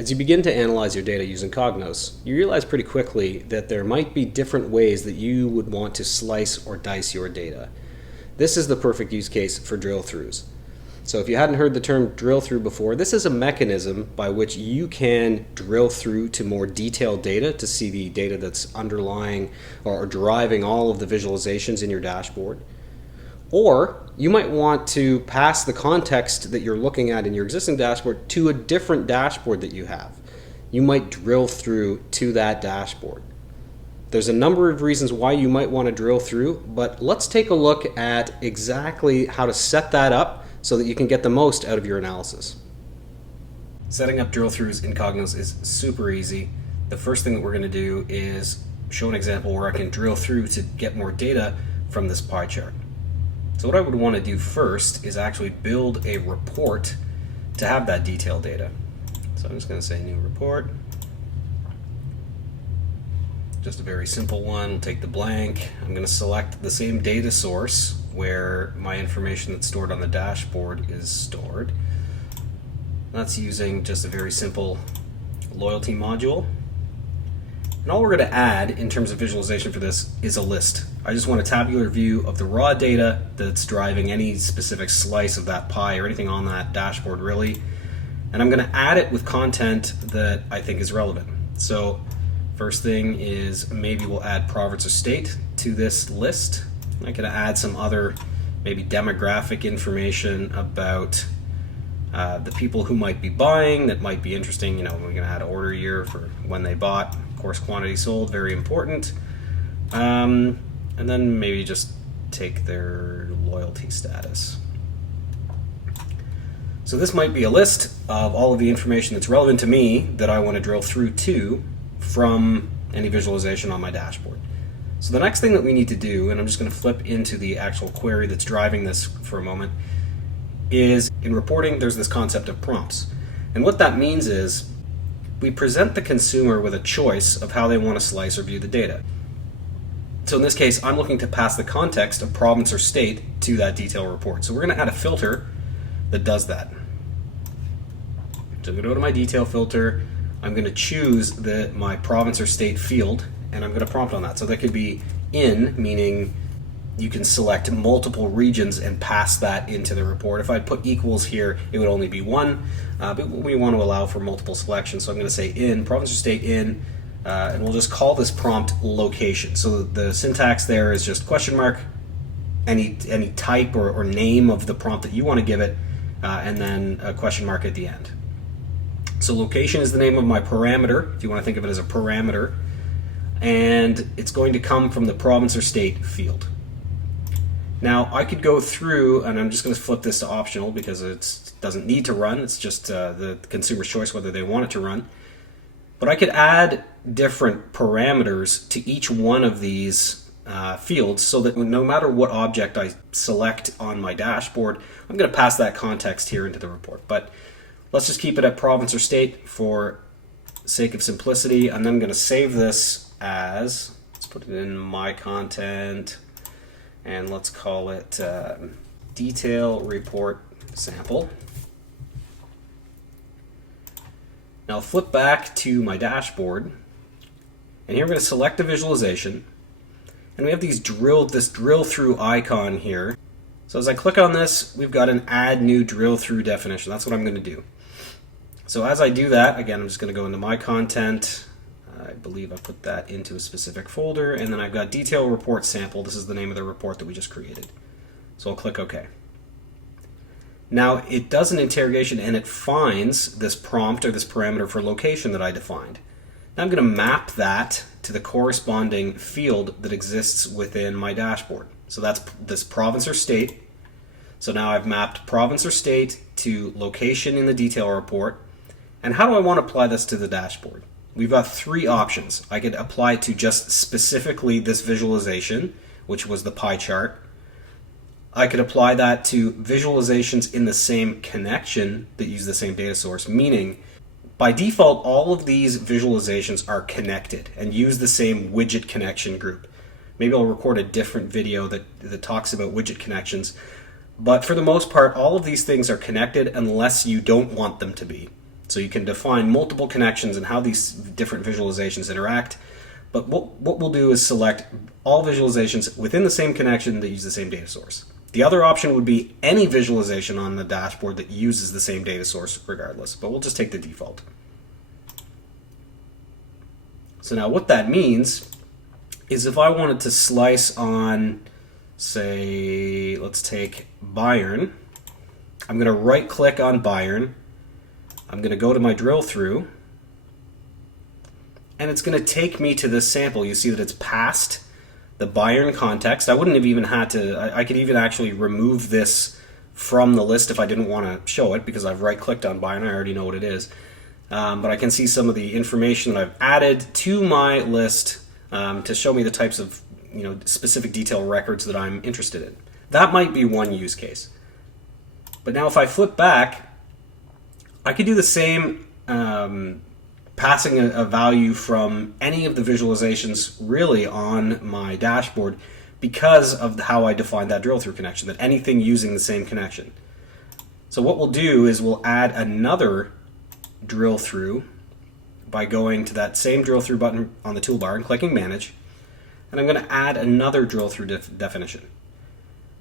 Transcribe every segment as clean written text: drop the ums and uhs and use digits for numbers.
As you begin to analyze your data using Cognos, you realize pretty quickly that there might be different ways that you would want to slice or dice your data. This is the perfect use case for drill-throughs. So if you hadn't heard the term drill-through before, this is a mechanism by which you can drill through to more detailed data to see the data that's underlying or driving all of the visualizations in your dashboard. Or you might want to pass the context that you're looking at in your existing dashboard to a different dashboard that you have. You might drill through to that dashboard. There's a number of reasons why you might want to drill through, but let's take a look at exactly how to set that up so that you can get the most out of your analysis. Setting up drill throughs in Cognos is super easy. The first thing that we're going to do is show an example where I can drill through to get more data from this pie chart. So what I would want to do first is actually build a report to have that detailed data. So I'm just going to say new report. Just a very simple one. We'll take the blank. I'm going to select the same data source where my information that's stored on the dashboard is stored. That's using just a very simple loyalty module. And all we're going to add in terms of visualization for this is a list. I just want a tabular view of the raw data that's driving any specific slice of that pie or anything on that dashboard really. And I'm going to add it with content that I think is relevant. So first thing is maybe we'll add province or state to this list. I could add some other maybe demographic information about the people who might be buying that might be interesting. You know, we're going to add order year for when they bought. Of course, quantity sold, very important. And then maybe just take their loyalty status. So this might be a list of all of the information that's relevant to me that I want to drill through to from any visualization on my dashboard. So the next thing that we need to do, and I'm just going to flip into the actual query that's driving this for a moment, is in reporting there's this concept of prompts. And what that means is we present the consumer with a choice of how they want to slice or view the data. So in this case, I'm looking to pass the context of province or state to that detail report. So we're going to add a filter that does that. So I'm going to go to my detail filter. I'm going to choose my province or state field, and I'm going to prompt on that. So that could be in, meaning you can select multiple regions and pass that into the report. If I put equals here, it would only be one, but we want to allow for multiple selections. So I'm going to say in, province or state in, and we'll just call this prompt location. So the syntax there is just question mark, any type or name of the prompt that you want to give it, and then a question mark at the end. So location is the name of my parameter, if you want to think of it as a parameter, and it's going to come from the province or state field. Now I could go through, and I'm just going to flip this to optional because it doesn't need to run, it's just the consumer's choice whether they want it to run. But I could add different parameters to each one of these fields so that no matter what object I select on my dashboard, I'm going to pass that context here into the report. But let's just keep it at province or state for sake of simplicity, and then I'm going to save this as, let's put it in my content, and let's call it detail report sample. Now I'll flip back to my dashboard, and here I'm going to select the visualization, and we have this drill through icon here. So as I click on this, we've got an add new drill through definition. That's what I'm going to do. So as I do that, again, I'm just going to go into my content. I believe I put that into a specific folder, and then I've got detail report sample. This is the name of the report that we just created. So I'll click OK. Now it does an interrogation and it finds this prompt or this parameter for location that I defined. Now I'm going to map that to the corresponding field that exists within my dashboard. So that's this province or state. So now I've mapped province or state to location in the detail report. And how do I want to apply this to the dashboard? We've got three options. I could apply to just specifically this visualization, which was the pie chart. I could apply that to visualizations in the same connection that use the same data source, meaning by default, all of these visualizations are connected and use the same widget connection group. Maybe I'll record a different video that talks about widget connections, but for the most part, all of these things are connected unless you don't want them to be. So you can define multiple connections and how these different visualizations interact. But what we'll do is select all visualizations within the same connection that use the same data source. The other option would be any visualization on the dashboard that uses the same data source regardless, but we'll just take the default. So now what that means is if I wanted to slice on, say, let's take Bayern, I'm going to right click on Bayern, I'm going to go to my drill through, and it's going to take me to this sample. You see that it's past the Bayern context. I wouldn't have even had to, I could even actually remove this from the list if I didn't want to show it because I've right clicked on Bayern, I already know what it is. But I can see some of the information that I've added to my list to show me the types of specific detail records that I'm interested in. That might be one use case. But now if I flip back, I could do the same passing a value from any of the visualizations really on my dashboard because of how I defined that drill through connection, that anything using the same connection. So what we'll do is we'll add another drill through by going to that same drill through button on the toolbar and clicking manage, and I'm going to add another drill through definition.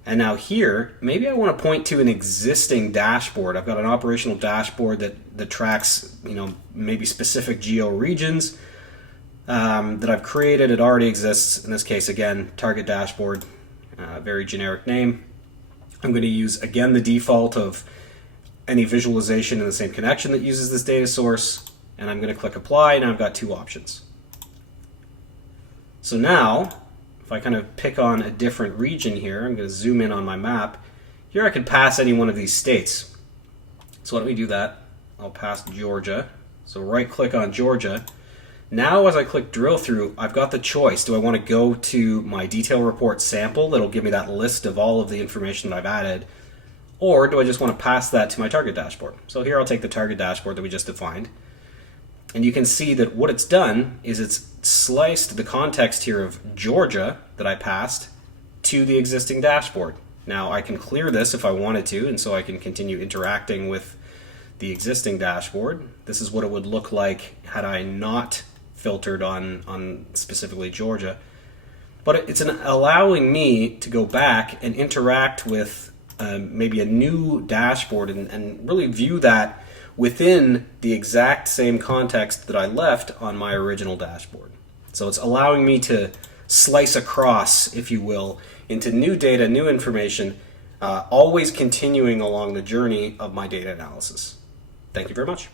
And now here, maybe I want to point to an existing dashboard. I've got an operational dashboard that tracks, maybe specific geo regions that I've created. It already exists. In this case, again, target dashboard, very generic name. I'm going to use, again, the default of any visualization in the same connection that uses this data source, and I'm going to click apply, and I've got two options. So now, if I kind of pick on a different region here, I'm going to zoom in on my map. Here I could pass any one of these states. So why don't we do that? I'll pass Georgia. So right click on Georgia. Now as I click drill through, I've got the choice. Do I want to go to my detail report sample that'll give me that list of all of the information that I've added, or do I just want to pass that to my target dashboard? So here I'll take the target dashboard that we just defined. And you can see that what it's done is it's sliced the context here of Georgia that I passed to the existing dashboard. Now I can clear this if I wanted to, and so I can continue interacting with the existing dashboard. This is what it would look like had I not filtered on specifically Georgia. But it's allowing me to go back and interact with maybe a new dashboard and really view that within the exact same context that I left on my original dashboard. So it's allowing me to slice across, if you will, into new data, new information, always continuing along the journey of my data analysis. Thank you very much.